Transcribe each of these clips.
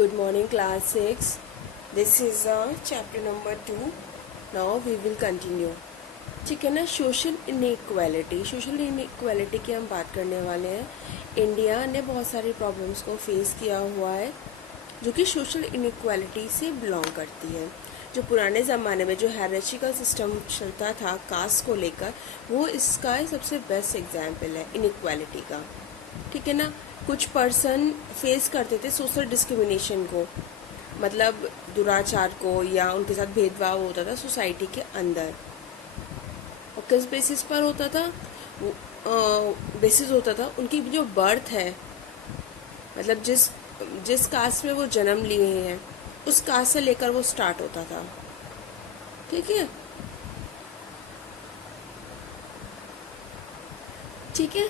Good morning, class 6. This is chapter number 2. Now we will continue. ठीक है ना. Social inequality की हम बात करने वाले हैं. इंडिया ने बहुत सारी प्रॉब्लम्स को फेस किया हुआ है जो कि सोशल इनइक्वालिटी से बिलोंग करती है. जो पुराने ज़माने में जो हायरार्चिकल सिस्टम चलता था कास्ट को लेकर, वो इसका सबसे बेस्ट एग्जाम्पल है इनइक्वालिटी का. ठीक है ना. कुछ पर्सन फेस करते थे सोशल डिस्क्रिमिनेशन को, मतलब दुराचार को, या उनके साथ भेदभाव होता था सोसाइटी के अंदर. और किस बेसिस पर होता था? बेसिस होता था उनकी जो बर्थ है, मतलब जिस कास्ट में वो जन्म लिए हैं उस कास्ट से लेकर वो स्टार्ट होता था. ठीक है. ठीक है.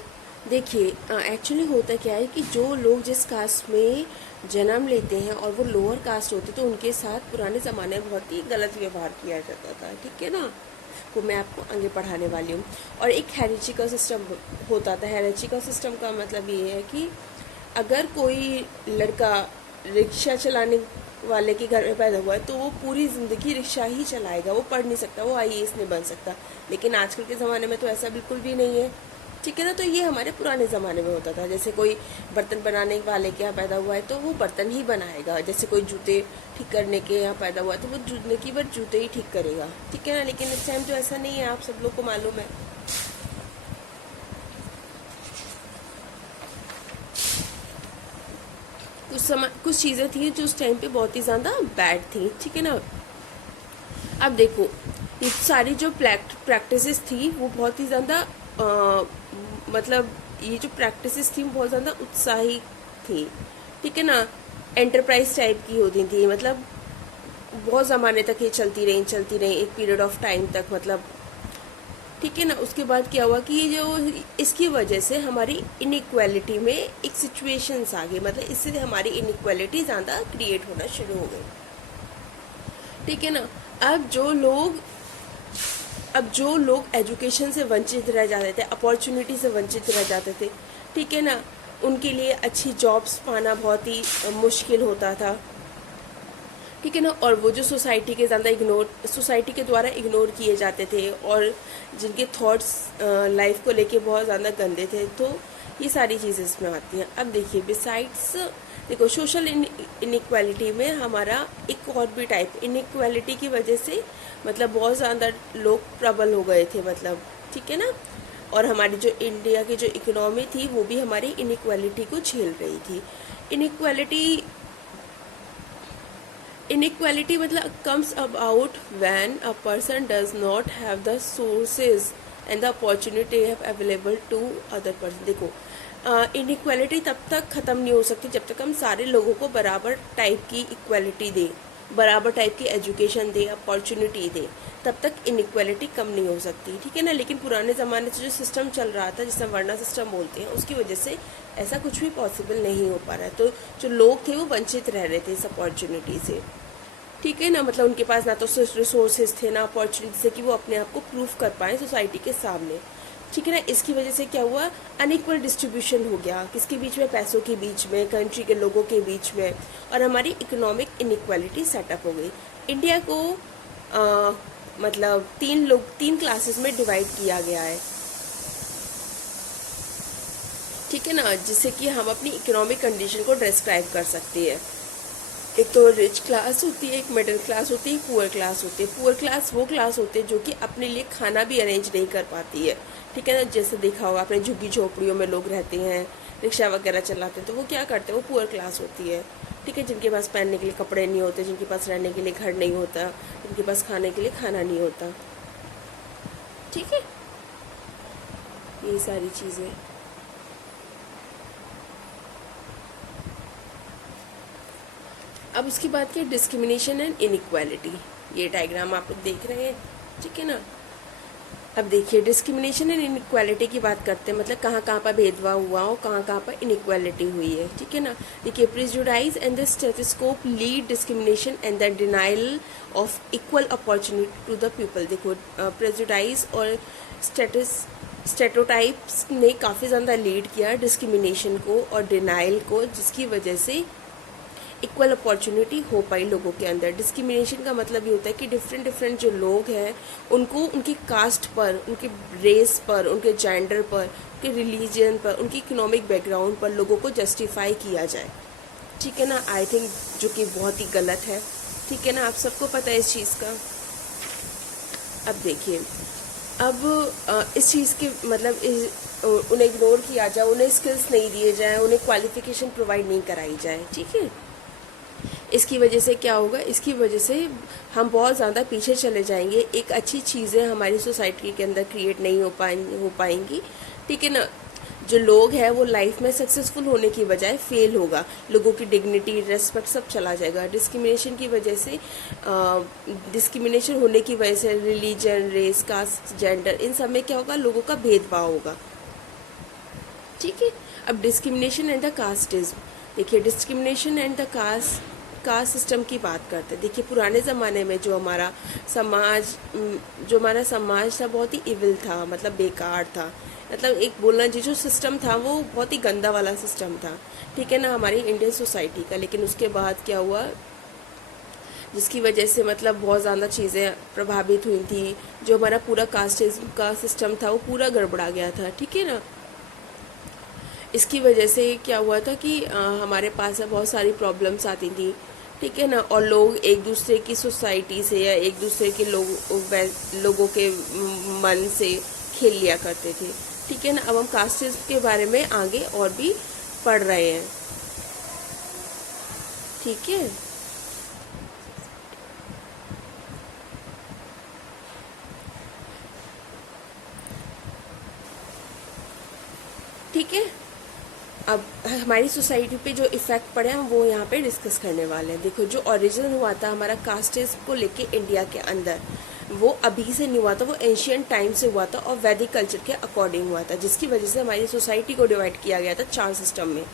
देखिए, एक्चुअली होता क्या है कि जो लोग जिस कास्ट में जन्म लेते हैं और वो लोअर कास्ट होते तो उनके साथ पुराने ज़माने में बहुत ही गलत व्यवहार किया जाता था. ठीक है ना. वो मैं आपको आगे पढ़ाने वाली हूँ. और एक हायरार्चिकल सिस्टम होता था. हायरार्चिकल सिस्टम का मतलब ये है कि अगर कोई लड़का रिक्शा चलाने वाले के घर में पैदा हुआ है तो वो पूरी ज़िंदगी रिक्शा ही चलाएगा. वो पढ़ नहीं सकता, वो IAS नहीं बन सकता. लेकिन आजकल के ज़माने में तो ऐसा बिल्कुल भी नहीं है. ठीक है ना. तो ये हमारे पुराने ज़माने में होता था. जैसे कोई बर्तन बनाने वाले के यहाँ पैदा हुआ है तो वो बर्तन ही बनाएगा. जैसे कोई जूते ठीक करने के यहाँ पैदा हुआ है तो वो ज़िंदगी भर जूते ही ठीक करेगा. ठीक है ना. लेकिन इस टाइम तो ऐसा नहीं है, आप सब लोग को मालूम है. कुछ चीज़ें थी जो उस टाइम पे बहुत ही ज़्यादा बैड थी. ठीक है ना. अब देखो, ये सारी जो प्रैक्टिसेस थी वो बहुत ही ज़्यादा मतलब ये जो प्रैक्टिसेस थी वो बहुत ज़्यादा उत्साही थी. ठीक है ना. एंटरप्राइज टाइप की होती थी, मतलब बहुत ज़माने तक ये चलती रही एक पीरियड ऑफ टाइम तक, मतलब. ठीक है ना. उसके बाद क्या हुआ कि ये जो इसकी वजह से हमारी इनइक्वालिटी में एक सिचुएशंस आ गई, मतलब इससे हमारी इनइक्वालिटी ज़्यादा क्रिएट होना शुरू हो गई. ठीक है ना. अब जो लोग एजुकेशन से वंचित रह जाते थे, अपॉर्चुनिटी से वंचित रह जाते थे, ठीक है ना, उनके लिए अच्छी जॉब्स पाना बहुत ही मुश्किल होता था. ठीक है ना. और वो जो सोसाइटी के द्वारा इग्नोर किए जाते थे और जिनके थॉट्स लाइफ को लेके बहुत ज़्यादा गंदे थे, तो ये सारी चीज़ें इसमें आती हैं. अब देखिए, देखो सोशल इनइक्वालिटी में हमारा एक और भी टाइप, इनइक्वालिटी की वजह से मतलब बहुत ज़्यादा लोग प्रबल हो गए थे, मतलब. ठीक है ना. और हमारी जो इंडिया की जो इकोनॉमी थी वो भी हमारी इनइक्वालिटी को झेल रही थी. इनइक्वालिटी मतलब comes about when a person does not have the sources and the opportunity available to other person. देखो, इनइक्वालिटी तब तक ख़त्म नहीं हो सकती जब तक हम सारे लोगों को बराबर टाइप की इक्वालिटी दें, बराबर टाइप की एजुकेशन दें, अपॉर्चुनिटी दें. तब तक इनइक्वालिटी कम नहीं हो सकती. ठीक है ना. लेकिन पुराने ज़माने से जो सिस्टम चल रहा था, जिसे वर्णा सिस्टम बोलते हैं, उसकी वजह से ऐसा कुछ भी पॉसिबल नहीं हो पा रहा है. तो जो लोग थे वो वंचित रह रहे थे इस अपॉर्चुनिटी से. ठीक है ना. मतलब उनके पास ना तो रिसोर्सेज थे ना अपॉर्चुनिटी से कि वो अपने आप को प्रूव कर पाए सोसाइटी के सामने. ठीक है ना. इसकी वजह से क्या हुआ, अनइक्वल डिस्ट्रीब्यूशन हो गया. किसके बीच में? पैसों के बीच में, कंट्री के लोगों के बीच में. और हमारी इकोनॉमिक इनइक्वालिटी सेटअप हो गई. इंडिया को मतलब तीन क्लासेस में डिवाइड किया गया है. ठीक है ना. जिससे कि हम अपनी इकोनॉमिक कंडीशन को डिस्क्राइब कर सकते हैं. एक तो रिच क्लास होती है, एक मिडिल क्लास होती है, पुअर क्लास होती है. पुअर क्लास वो क्लास होती है जो कि अपने लिए खाना भी अरेंज नहीं कर पाती है. ठीक है ना. जैसे देखा होगा आपने, झुग्गी झोपड़ियों में लोग रहते हैं, रिक्शा वगैरह चलाते हैं, तो वो क्या करते हैं? वो पुअर क्लास होती है. ठीक है. जिनके पास पहनने के लिए कपड़े नहीं होते, जिनके पास रहने के लिए घर नहीं होता, जिनके पास खाने के लिए खाना नहीं होता. ठीक है. ये सारी चीज़ें. अब उसकी बात की डिस्क्रिमिनेशन एंड इनइक्वालिटी. ये डायग्राम आप लोग देख रहे हैं. ठीक है ना. अब देखिए, डिस्क्रिमिनेशन एंड इनइक्वालिटी की बात करते हैं, मतलब कहाँ कहाँ पर भेदभाव हुआ और कहाँ कहाँ पर इनइक्वालिटी हुई है. ठीक है ना. देखिए, prejudice and the stereotypes lead discrimination and the denial of equal opportunity to the people. देखो, प्रेजुडाइज और स्टेटोटाइप्स ने काफ़ी ज़्यादा लीड किया डिस्क्रिमिनेशन को और डिनाइल को, जिसकी वजह से इक्वल अपॉर्चुनिटी हो पाई लोगों के अंदर। डिस्क्रिमिनेशन का मतलब ये होता है कि डिफरेंट डिफरेंट जो लोग हैं उनको उनकी कास्ट पर, उनके रेस पर, उनके जेंडर पर, उनके रिलीजन पर, उनकी इकोनॉमिक बैकग्राउंड पर लोगों को जस्टिफाई किया जाए। ठीक है ना, आई थिंक जो कि बहुत ही गलत है। ठीक है ना, आप सबको पता है इस चीज़ का। अब देखिए, अब इस चीज़ के मतलब उन्हें इग्नोर किया जाए, उन्हें स्किल्स नहीं दिए जाए, उन्हें क्वालिफिकेशन प्रोवाइड नहीं कराई जाए। ठीक है, इसकी वजह से क्या होगा, इसकी वजह से हम बहुत ज़्यादा पीछे चले जाएंगे, एक अच्छी चीज़ें हमारी सोसाइटी के अंदर क्रिएट नहीं हो पाएंगी। ठीक है ना, जो लोग हैं वो लाइफ में सक्सेसफुल होने की बजाय फेल होगा, लोगों की डिग्निटी, रेस्पेक्ट सब चला जाएगा। डिस्क्रिमिनेशन की वजह से, डिस्क्रिमिनेशन होने की वजह से रिलीजन, रेस, कास्ट, जेंडर, इन सब में क्या होगा, लोगों का भेदभाव होगा। ठीक है, अब डिस्क्रिमिनेशन एंड द कास्टिज्म, देखिए discrimination and the caste system की बात करते हैं। देखिए पुराने ज़माने में जो हमारा समाज था बहुत ही इविल था, मतलब बेकार था, मतलब एक बोलना जी जो सिस्टम था वो बहुत ही गंदा वाला सिस्टम था। ठीक है ना, हमारी इंडियन सोसाइटी का। लेकिन उसके बाद क्या हुआ, जिसकी वजह से मतलब बहुत ज़्यादा चीज़ें प्रभावित हुई थी, जो हमारा पूरा कास्टिज्म का सिस्टम था वो पूरा गड़बड़ा गया था। ठीक है ना, इसकी वजह से क्या हुआ था कि हमारे पास बहुत सारी प्रॉब्लम्स आती थी। ठीक है ना, और लोग एक दूसरे की सोसाइटी से या एक दूसरे के लोगों के मन से खेल लिया करते थे। ठीक है ना, अब हम कास्टिज्म के बारे में आगे और भी पढ़ रहे हैं। ठीक है, ठीक है, अब हमारी सोसाइटी पे जो इफ़ेक्ट पड़े हम वो यहाँ पे डिस्कस करने वाले हैं। देखो, जो ओरिजिन हुआ था हमारा कास्टिज्म को लेके इंडिया के अंदर, वो अभी से नहीं हुआ था, वो एंशियंट टाइम से हुआ था और वैदिक कल्चर के अकॉर्डिंग हुआ था, जिसकी वजह से हमारी सोसाइटी को डिवाइड किया गया था 4 सिस्टम में।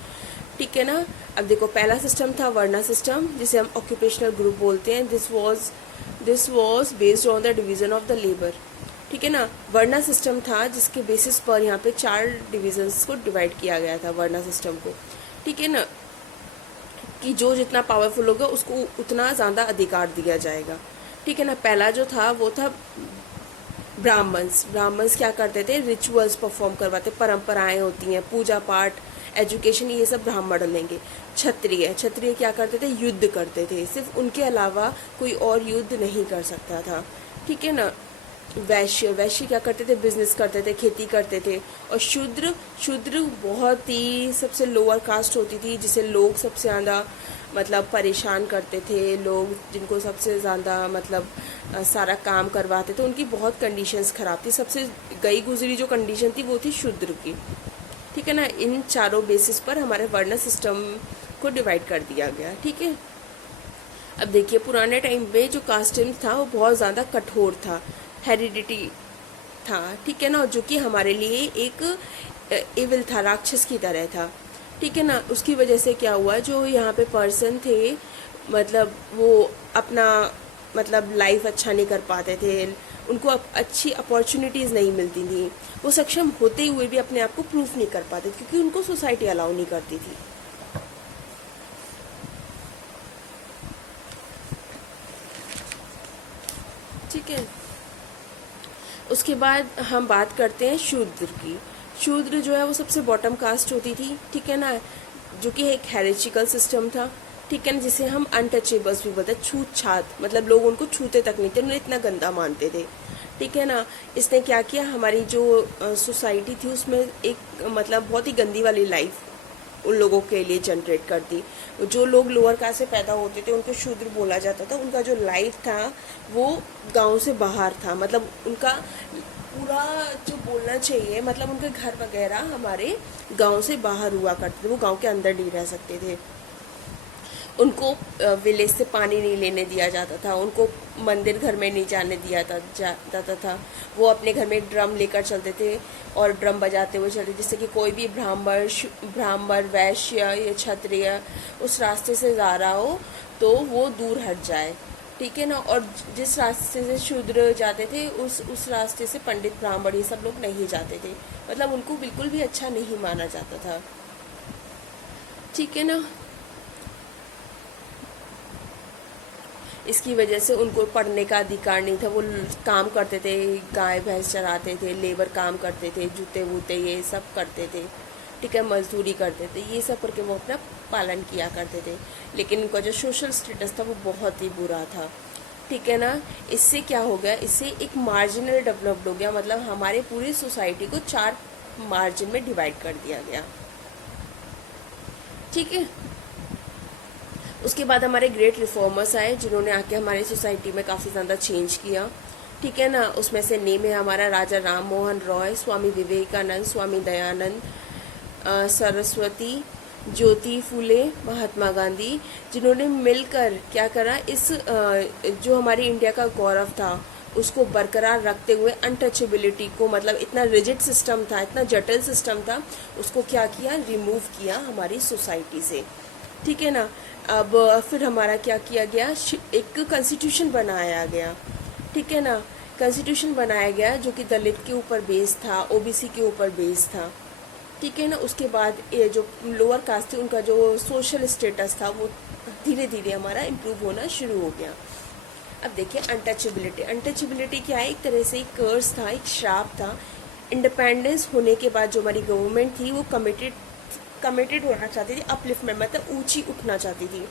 ठीक है ना, अब देखो पहला सिस्टम था वर्णा सिस्टम, जिसे हम ऑक्यूपेशनल ग्रुप बोलते हैं। This was based on the division of the labour. ठीक है ना, वर्णा सिस्टम था जिसके बेसिस पर यहाँ पे 4 डिविजन्स को डिवाइड किया गया था, वर्णा सिस्टम को। ठीक है ना, कि जो जितना पावरफुल होगा उसको उतना ज़्यादा अधिकार दिया जाएगा। ठीक है ना, पहला जो था वो था ब्राह्मण्स क्या करते थे, रिचुअल्स परफॉर्म करवाते, परंपराएं होती हैं, पूजा पाठ, एजुकेशन, ये सब ब्राह्मण लेंगे। क्षत्रिय क्या करते थे, युद्ध करते थे, सिर्फ उनके अलावा कोई और युद्ध नहीं कर सकता था। ठीक है ना, वैश्य क्या करते थे, बिजनेस करते थे, खेती करते थे। और शूद्र बहुत ही सबसे लोअर कास्ट होती थी, जिसे लोग सबसे ज़्यादा मतलब परेशान करते थे, लोग जिनको सबसे ज़्यादा मतलब सारा काम करवाते थे, उनकी बहुत कंडीशंस ख़राब थी। सबसे गई गुजरी जो कंडीशन थी वो थी शूद्र की। ठीक है ना, इन चारों बेसिस पर हमारे वर्ण सिस्टम को डिवाइड कर दिया गया। ठीक है, अब देखिए पुराने टाइम में जो कास्टिज्म था वो बहुत ज़्यादा कठोर था, हेरिडिटी था। ठीक है ना, जो कि हमारे लिए एक इविल था, राक्षस की तरह था। ठीक है ना, उसकी वजह से क्या हुआ, जो यहाँ पे पर्सन थे मतलब वो अपना मतलब लाइफ अच्छा नहीं कर पाते थे, उनको अच्छी अपॉर्चुनिटीज़ नहीं मिलती थी, वो सक्षम होते हुए भी अपने आप को प्रूफ नहीं कर पाते क्योंकि उनको सोसाइटी अलाउ नहीं करती थी। ठीक है, उसके बाद हम बात करते हैं शूद्र की। शूद्र जो है वो सबसे बॉटम कास्ट होती थी। ठीक है ना, जो कि एक हेरेचिकल सिस्टम था। ठीक है ना, जिसे हम अनटचेबल्स भी बोलते हैं, छूत छात, मतलब लोग उनको छूते तक नहीं थे, उन्हें इतना गंदा मानते थे। ठीक है ना, इसने क्या किया, हमारी जो सोसाइटी थी उसमें एक मतलब बहुत ही गंदी वाली लाइफ उन लोगों के लिए जनरेट कर दी। जो लोग लोअर कास्ट से पैदा होते थे उनको शूद्र बोला जाता था। उनका जो लाइफ था वो गांव से बाहर था, मतलब उनका पूरा जो बोलना चाहिए मतलब उनके घर वगैरह हमारे गांव से बाहर हुआ करते थे, वो गांव के अंदर नहीं रह सकते थे। उनको विलेज से पानी नहीं लेने दिया जाता था, उनको मंदिर घर में नहीं जाने दिया जाता था। वो अपने घर में एक ड्रम लेकर चलते थे और ड्रम बजाते हुए चलते, जिससे कि कोई भी ब्राह्मण वैश्य या क्षत्रिय उस रास्ते से जा रहा हो तो वो दूर हट जाए। ठीक है ना, और जिस रास्ते से शूद्र जाते थे उस रास्ते से पंडित ब्राह्मण ये सब लोग नहीं जाते थे, मतलब उनको बिल्कुल भी अच्छा नहीं माना जाता था। ठीक है ना, इसकी वजह से उनको पढ़ने का अधिकार नहीं था। वो काम करते थे, गाय भैंस चराते थे, लेबर काम करते थे, जूते वूते ये सब करते थे, ठीक है, मजदूरी करते थे, ये सब करके वो अपना पालन किया करते थे। लेकिन उनका जो सोशल स्टेटस था वो बहुत ही बुरा था, ठीक है ना। इससे क्या हो गया, इससे एक मार्जिनल डेवलप्ड हो गया, मतलब हमारे पूरी सोसाइटी को 4 मार्जिन में डिवाइड कर दिया गया, ठीक है। उसके बाद हमारे ग्रेट रिफॉर्मर्स आए जिन्होंने आके हमारी सोसाइटी में काफ़ी ज़्यादा चेंज किया, ठीक है ना। उसमें से नेम है हमारा राजा राम मोहन रॉय, स्वामी विवेकानंद, स्वामी दयानंद सरस्वती, ज्योति फुले, महात्मा गांधी, जिन्होंने मिलकर क्या करा, इस जो हमारी इंडिया का गौरव था उसको बरकरार रखते हुए अनटचेबिलिटी को, मतलब इतना रिजिड सिस्टम था, इतना जटिल सिस्टम था, उसको क्या किया, रिमूव किया हमारी सोसाइटी से, ठीक है ना। अब फिर हमारा क्या किया गया, एक कॉन्स्टिट्यूशन बनाया गया, ठीक है ना। कॉन्स्टिट्यूशन बनाया गया जो कि दलित के ऊपर बेस था, ओबीसी के ऊपर बेस था, ठीक है ना। उसके बाद ये जो लोअर कास्ट थे उनका जो सोशल स्टेटस था वो धीरे धीरे हमारा इम्प्रूव होना शुरू हो गया। अब देखिए अनटचेबिलिटी, अनटचेबिलिटी क्या है, एक तरह से एक कर्स था, एक श्राप था। इंडिपेंडेंस होने के बाद जो हमारी गवर्नमेंट थी वो कमिटेड होना चाहती थी, अपलिफ्टमेंट मतलब ऊंची उठना चाहती थी,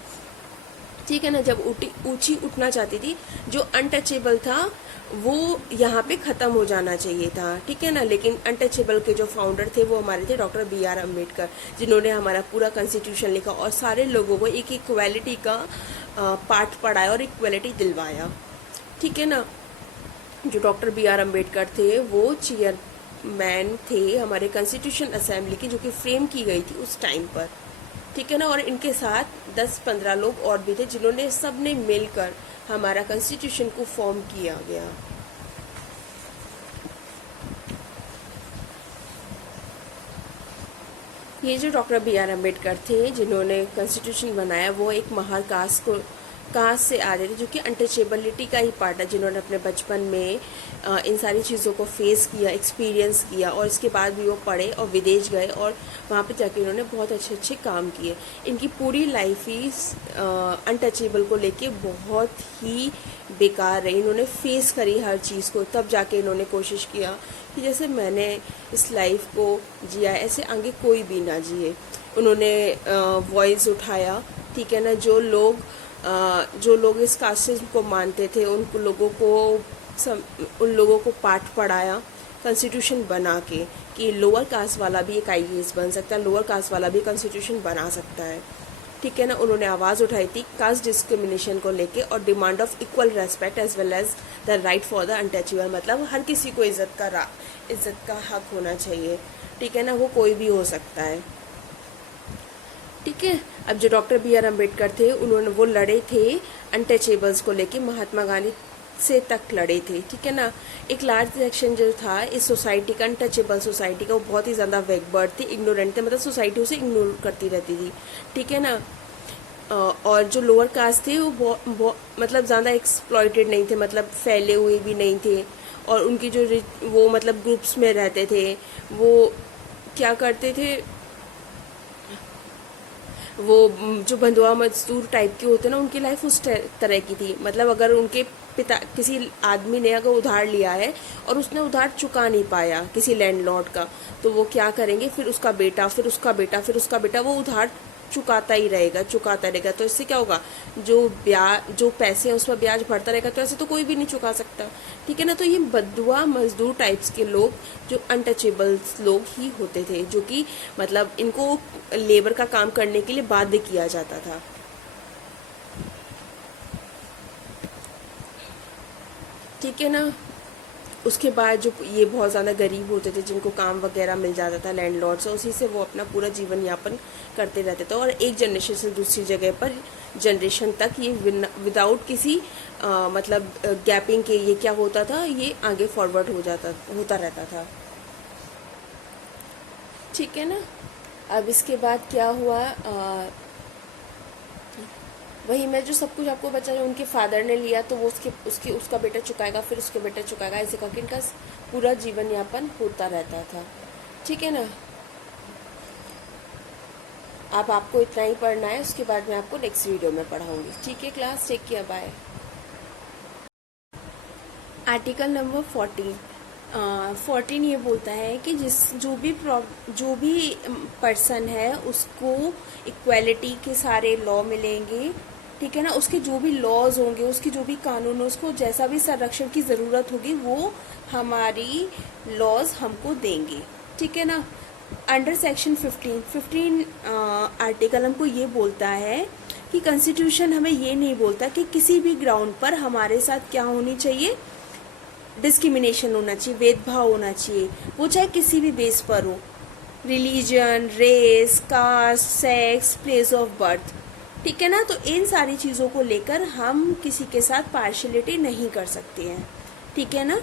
ठीक है ना। जब ऊंची उठना चाहती थी, जो अनटचेबल था वो यहाँ पे ख़त्म हो जाना चाहिए था, ठीक है ना। लेकिन अनटचेबल के जो फाउंडर थे वो हमारे थे डॉक्टर BR अम्बेडकर, जिन्होंने हमारा पूरा कॉन्स्टिट्यूशन लिखा और सारे लोगों को एक इक्वालिटी का पाठ पढ़ाया और इक्वालिटी दिलवाया, ठीक है ना। जो डॉक्टर BR अम्बेडकर थे वो चेयरमैन थे हमारे कॉन्स्टिट्यूशन असेंबली की, जो कि फ्रेम की गई थी उस टाइम पर, ठीक है ना। और इनके साथ 10-15 लोग और भी थे जिन्होंने सबने मिलकर हमारा कॉन्स्टिट्यूशन को फॉर्म किया गया। ये जो डॉक्टर BR अम्बेडकर थे जिन्होंने कॉन्स्टिट्यूशन बनाया वो एक महार कास्ट से आ रहे थे, जो कि अनटचेबिलिटी का ही पार्ट है, जिन्होंने अपने बचपन में इन सारी चीज़ों को फेस किया, एक्सपीरियंस किया, और इसके बाद भी वो पढ़े और विदेश गए और वहाँ पे जाके उन्होंने बहुत अच्छे अच्छे काम किए। इनकी पूरी लाइफ ही अनटचेबल को लेके बहुत ही बेकार रही, इन्होंने फेस करी हर चीज़ को, तब जाके इन्होंने कोशिश किया कि जैसे मैंने इस लाइफ को जिया ऐसे आगे कोई भी ना जिए। उन्होंने वॉइस उठाया, ठीक है ना। जो लोग इस कास्टिज्म को मानते थे उन लोगों को पाठ पढ़ाया कॉन्स्टिट्यूशन बना के कि लोअर कास्ट वाला भी एक IAS बन सकता है, लोअर कास्ट वाला भी कॉन्स्टिट्यूशन बना सकता है, ठीक है ना। उन्होंने आवाज़ उठाई थी कास्ट डिस्क्रिमिनेशन को लेके और demand of equal respect as well as the right for the untouchable, मतलब हर किसी को इज्जत का हक होना चाहिए, ठीक है ना, वो कोई भी हो सकता है, ठीक है। अब जो डॉक्टर BR अम्बेडकर थे वो लड़े थे अनटचेबल्स को लेके, महात्मा गांधी से तक लड़े थे, ठीक है ना। एक लार्ज सेक्शन जो था इस सोसाइटी का, अनटचेबल सोसाइटी का, वो बहुत ही ज़्यादा बैकवर्ड थे, इग्नोरेंट थे, मतलब सोसाइटी उसे इग्नोर करती रहती थी, ठीक है ना। और जो लोअर कास्ट थे वो मतलब ज़्यादा एक्सप्लॉइटेड नहीं थे, मतलब फैले हुए भी नहीं थे, और उनकी जो वो मतलब ग्रुप्स में रहते थे, वो क्या करते थे, वो जो बंधुआ मजदूर टाइप के होते ना, उनकी लाइफ उस तरह की थी। मतलब अगर उनके पिता किसी आदमी ने अगर उधार लिया है और उसने उधार चुका नहीं पाया किसी लैंडलॉर्ड का, तो वो क्या करेंगे, फिर उसका बेटा, फिर उसका बेटा, फिर उसका बेटा, वो उधार चुकाता ही रहेगा, चुकाता रहेगा। तो इससे क्या होगा, जो पैसे हैं उस पर ब्याज बढ़ता रहेगा, तो ऐसे तो कोई भी नहीं चुका सकता, ठीक है ना। तो ये बद्दुआ मजदूर टाइप्स के लोग, जो अनटचेबल्स लोग ही होते थे, जो कि मतलब इनको लेबर का काम करने के लिए बाध्य किया जाता था, ठीक है ना। उसके बाद जो ये बहुत ज़्यादा गरीब होते थे जिनको काम वगैरह मिल जाता था लैंडलॉर्ड से, उसी से वो अपना पूरा जीवन यापन करते रहते थे, और एक जनरेशन से दूसरी जगह पर जनरेशन तक ये विदाउट किसी मतलब गैपिंग के ये क्या होता था, ये आगे फॉरवर्ड होता रहता था, ठीक है ना। अब इसके बाद क्या हुआ, वही मैं जो सब कुछ आपको बचा, उनके फादर ने लिया तो वो उसका बेटा चुकाएगा, फिर उसके बेटा चुकाएगा, ऐसे करके इनका पूरा जीवन यापन होता रहता था, ठीक है ना। अब आपको इतना ही पढ़ना है, उसके बाद मैं आपको नेक्स्ट वीडियो में पढ़ाऊंगी, ठीक है class, take care, bye. Article number 14 ये बोलता है कि जो भी पर्सन है उसको इक्वालिटी के सारे लॉ मिलेंगे, ठीक है ना। उसके जो भी लॉज होंगे, उसकी जो भी कानून हो, उसको जैसा भी संरक्षण की ज़रूरत होगी वो हमारी लॉज हमको देंगे, ठीक है ना। अंडर सेक्शन 15 आर्टिकल हमको ये बोलता है कि कॉन्स्टिट्यूशन हमें ये नहीं बोलता कि किसी भी ग्राउंड पर हमारे साथ क्या होनी चाहिए, डिस्क्रिमिनेशन होना चाहिए, भेदभाव होना चाहिए, वो चाहे किसी भी बेस पर हो, religion, race, caste, sex, place of birth, ठीक है ना। तो इन सारी चीज़ों को लेकर हम किसी के साथ पार्शलिटी नहीं कर सकते हैं, ठीक है ना।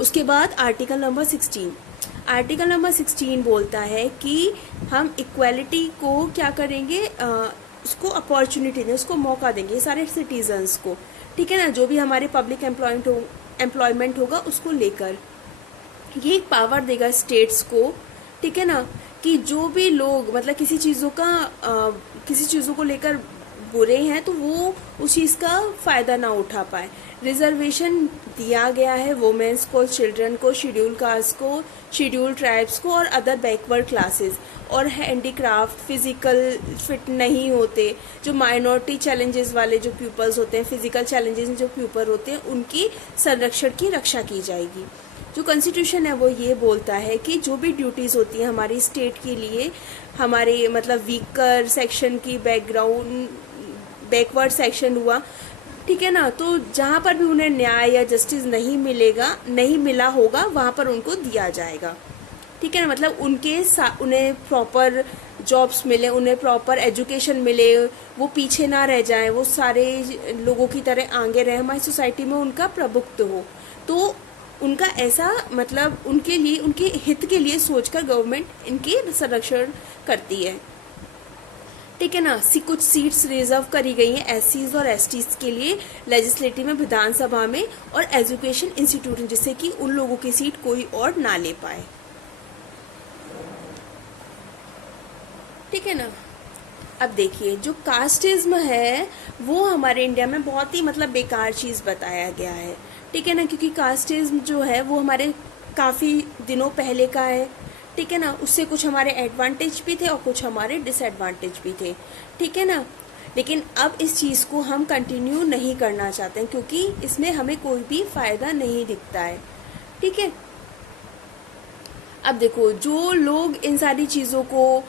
उसके बाद आर्टिकल नंबर 16 बोलता है कि हम इक्वालिटी को क्या करेंगे, उसको अपॉर्चुनिटी दें, उसको मौका देंगे सारे सिटीजन्स को, ठीक है ना। जो भी हमारे पब्लिक एम्प्लॉयमेंट होगा उसको लेकर ये एक पावर देगा स्टेट्स को, ठीक है ना, कि जो भी लोग मतलब किसी चीज़ों को लेकर बुरे हैं तो वो उस चीज़ का फ़ायदा ना उठा पाए। रिजर्वेशन दिया गया है वुमेन्स को, चिल्ड्रन को, शेड्यूल कास्ट को, शेड्यूल ट्राइब्स को और अदर बैकवर्ड क्लासेस, और हैंडीक्राफ्ट, फिजिकल फिट नहीं होते, जो माइनॉरिटी चैलेंजेस वाले जो पीपल्स होते हैं, फिजिकल चैलेंजेस जो पीपल होते हैं, उनकी संरक्षण की रक्षा की जाएगी। जो कॉन्स्टिट्यूशन है वो ये बोलता है कि जो भी ड्यूटीज़ होती हैं हमारी स्टेट के लिए, हमारे मतलब वीकर सेक्शन की बैकवर्ड सेक्शन हुआ, ठीक है ना, तो जहाँ पर भी उन्हें न्याय या जस्टिस नहीं मिला होगा वहाँ पर उनको दिया जाएगा, ठीक है ना। मतलब उन्हें प्रॉपर जॉब्स मिले, उन्हें प्रॉपर एजुकेशन मिले, वो पीछे ना रह जाएं, वो सारे लोगों की तरह आगे रहे, हमारी सोसाइटी में उनका प्रभुत्व हो। तो उनका ऐसा मतलब उनके लिए, उनके हित के लिए सोचकर गवर्नमेंट इनकी संरक्षण करती है, ठीक है ना। कुछ सीट्स रिजर्व करी गई हैं एससीज और एसटीज के लिए लेजिस्लेटिव में, विधानसभा में और एजुकेशन इंस्टीट्यूट, जिससे कि उन लोगों की सीट कोई और ना ले पाए, ठीक है ना। अब देखिए जो कास्टिज्म है वो हमारे इंडिया में बहुत ही मतलब बेकार चीज़ बताया गया है, ठीक है ना, क्योंकि कास्टिज्म जो है वो हमारे काफ़ी दिनों पहले का है, ठीक है ना। उससे कुछ हमारे एडवांटेज भी थे और कुछ हमारे डिसएडवांटेज भी थे, ठीक है ना। लेकिन अब इस चीज़ को हम कंटिन्यू नहीं करना चाहते हैं क्योंकि इसमें हमें कोई भी फ़ायदा नहीं दिखता है, ठीक है। अब देखो जो लोग इन सारी चीज़ों को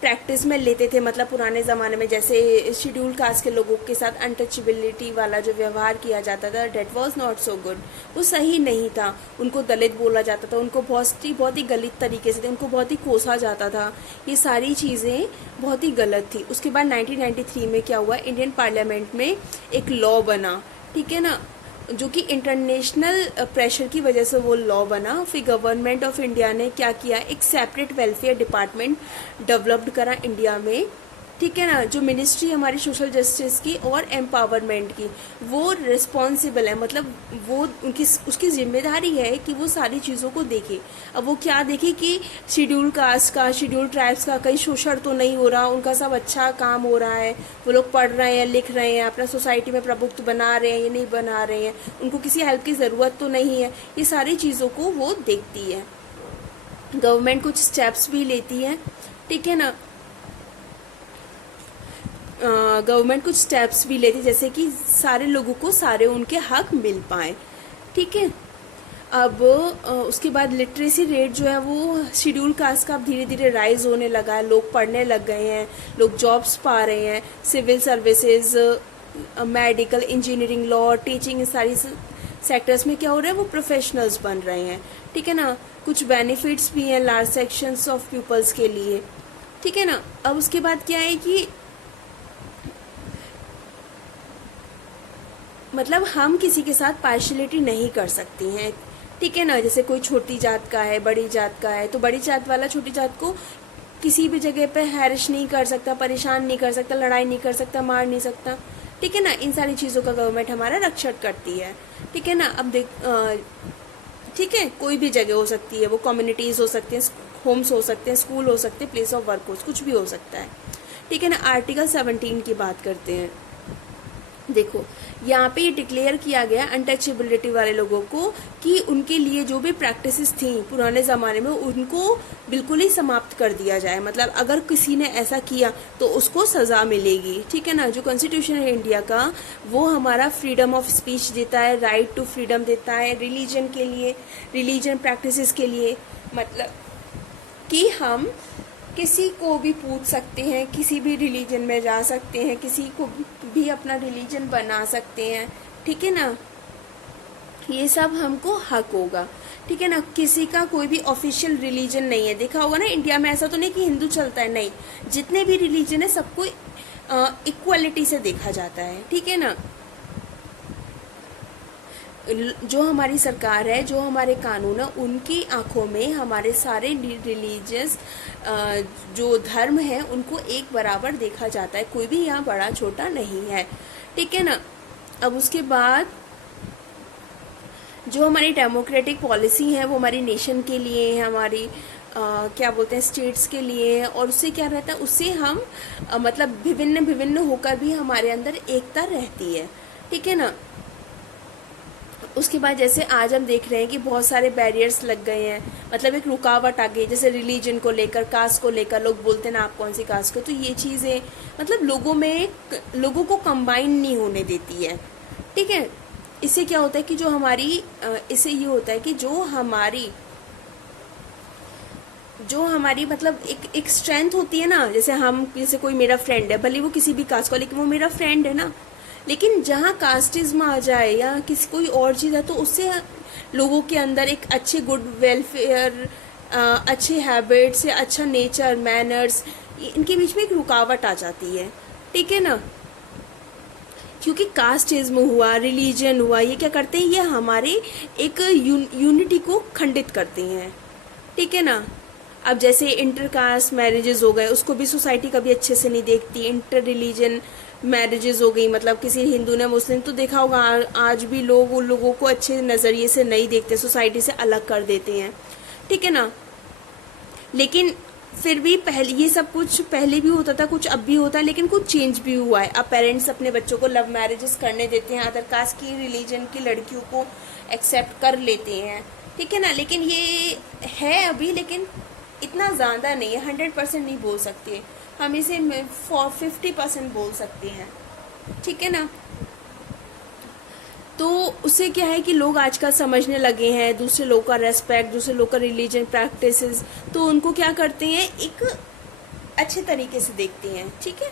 प्रैक्टिस में लेते थे, मतलब पुराने ज़माने में जैसे शेड्यूल कास्ट के लोगों के साथ अनटचेबिलिटी वाला जो व्यवहार किया जाता था, that was not so good, वो सही नहीं था। उनको दलित बोला जाता था, उनको बहुत ही गलत तरीके से उनको बहुत ही कोसा जाता था, ये सारी चीज़ें बहुत ही गलत थी। उसके बाद 1993 में क्या हुआ, इंडियन पार्लियामेंट में एक लॉ बना, ठीक है ना, जो कि इंटरनेशनल प्रेशर की वजह से वो लॉ बना। फिर गवर्नमेंट ऑफ इंडिया ने क्या किया, एक सेपरेट वेलफेयर डिपार्टमेंट डेवलप्ड करा इंडिया में, ठीक है ना। जो मिनिस्ट्री हमारी सोशल जस्टिस की और एम्पावरमेंट की, वो रिस्पॉन्सिबल है, मतलब वो उसकी जिम्मेदारी है कि वो सारी चीज़ों को देखे। अब वो क्या देखे कि शेड्यूल कास्ट का, शेड्यूल ट्राइब्स का कहीं शोषण तो नहीं हो रहा, उनका सब अच्छा काम हो रहा है, वो लोग पढ़ रहे हैं, लिख रहे हैं, अपना सोसाइटी में प्रभुत्व बना रहे हैं या नहीं बना रहे हैं, उनको किसी हेल्प की ज़रूरत तो नहीं है, ये सारी चीज़ों को वो देखती है। गवर्नमेंट कुछ स्टेप्स भी लेती है, ठीक है ना। गवर्नमेंट कुछ स्टेप्स भी लेती है जैसे कि सारे लोगों को सारे उनके हक मिल पाए, ठीक है। अब उसके बाद लिटरेसी रेट जो है वो शेड्यूल कास्ट का अब धीरे धीरे राइज होने लगा है, लोग पढ़ने लग गए हैं, लोग जॉब्स पा रहे हैं, civil services, medical, engineering, law, teaching, इन सारी सेक्टर्स में क्या हो रहा है, वो प्रोफेशनल्स बन रहे हैं, ठीक है ना। कुछ बेनिफिट्स भी हैं लार्ज सेक्शंस ऑफ पीपल्स के लिए, ठीक है ना। अब उसके बाद क्या है कि मतलब हम किसी के साथ पार्शलिटी नहीं कर सकती हैं, ठीक है ना। जैसे कोई छोटी जात का है, बड़ी जात का है, तो बड़ी जात वाला छोटी जात को किसी भी जगह पे हैरिश नहीं कर सकता, परेशान नहीं कर सकता, लड़ाई नहीं कर सकता, मार नहीं सकता, ठीक है ना। इन सारी चीज़ों का गवर्नमेंट हमारा रक्षण करती है, ठीक है ना। अब ठीक है, कोई भी जगह हो सकती है, वो कम्युनिटीज़ हो सकती हैं, होम्स हो सकते हैं, स्कूल हो सकते हैं, प्लेस ऑफ वर्क हो, कुछ भी हो सकता है, ठीक है ना। आर्टिकल 17 की बात करते हैं। देखो यहाँ पे ये डिक्लेयर किया गया अनटचेबिलिटी वाले लोगों को कि उनके लिए जो भी प्रैक्टिसेस थी पुराने ज़माने में उनको बिल्कुल ही समाप्त कर दिया जाए। मतलब अगर किसी ने ऐसा किया तो उसको सज़ा मिलेगी, ठीक है ना। जो कॉन्स्टिट्यूशन है इंडिया का वो हमारा फ्रीडम ऑफ स्पीच देता है, राइट टू फ्रीडम देता है रिलीजन के लिए, रिलीजन प्रैक्टिसेस के लिए। मतलब कि हम किसी को भी पूछ सकते हैं, किसी भी रिलीजन में जा सकते हैं, किसी को भी अपना रिलीजन बना सकते हैं, ठीक है ना। ये सब हमको हक होगा, ठीक है ना। किसी का कोई भी ऑफिशियल रिलीजन नहीं है। देखा होगा ना इंडिया में ऐसा तो नहीं कि हिंदू चलता है, नहीं, जितने भी रिलीजन है सबको इक्वालिटी से देखा जाता है, ठीक है ना। जो हमारी सरकार है, जो हमारे कानून है, उनकी आंखों में हमारे सारे रिलीजियस जो धर्म है उनको एक बराबर देखा जाता है, कोई भी यहाँ बड़ा छोटा नहीं है, ठीक है ना। अब उसके बाद जो हमारी डेमोक्रेटिक पॉलिसी है वो हमारी नेशन के लिए है, हमारी क्या बोलते हैं स्टेट्स के लिए है। और उससे क्या रहता है, उससे हम मतलब विभिन्न विभिन्न होकर भी हमारे अंदर एकता रहती है, ठीक है ना। उसके बाद जैसे आज हम देख रहे हैं कि बहुत सारे बैरियर्स लग गए हैं, मतलब एक रुकावट आ गई, जैसे रिलीजन को लेकर, कास्ट को लेकर। लोग बोलते हैं ना आप कौन सी कास्ट को, तो ये चीज़ें मतलब लोगों को कंबाइन नहीं होने देती है, ठीक है। इससे क्या होता है कि इससे ये होता है कि जो हमारी मतलब एक स्ट्रेंथ होती है ना। जैसे कोई मेरा फ्रेंड है, भले वो किसी भी कास्ट का, लेकिन वो मेरा फ्रेंड है ना। लेकिन जहाँ कास्टिज्म आ जाए या किसी कोई और चीज़ है तो उससे लोगों के अंदर एक अच्छे गुड वेलफेयर, अच्छे हैबिट्स या अच्छा नेचर, मैनर्स, इनके बीच में एक रुकावट आ जाती है, ठीक है ना। क्योंकि कास्टिज्म हुआ, रिलीजन हुआ, ये क्या करते हैं, ये हमारे एक यूनिटी को खंडित करते हैं, ठीक है ना। अब जैसे इंटर कास्ट मैरिजेस हो गए, उसको भी सोसाइटी कभी अच्छे से नहीं देखती। इंटर रिलीजन मैरिजेस हो गई, मतलब किसी हिंदू ने मुस्लिम, तो देखा होगा आज भी लोग उन लोगों को अच्छे नज़रिए से नहीं देखते, सोसाइटी से अलग कर देते हैं, ठीक है ना। लेकिन फिर भी पहले ये सब कुछ पहले भी होता था, कुछ अब भी होता है, लेकिन कुछ चेंज भी हुआ है। अब पेरेंट्स अपने बच्चों को लव मैरिजेस करने देते हैं, अदर कास्ट की रिलीजन की लड़कियों को एक्सेप्ट कर लेते हैं, ठीक है ना। लेकिन ये है अभी, लेकिन इतना ज़्यादा नहीं है, 100% नहीं बोल सकते, हम इसे 50% बोल सकते हैं, ठीक है ना। तो उससे क्या है कि लोग आजकल समझने लगे हैं दूसरे लोगों का रेस्पेक्ट, दूसरे लोगों का रिलीजन प्रैक्टिसेस, तो उनको क्या करते हैं, एक अच्छे तरीके से देखते हैं, ठीक है।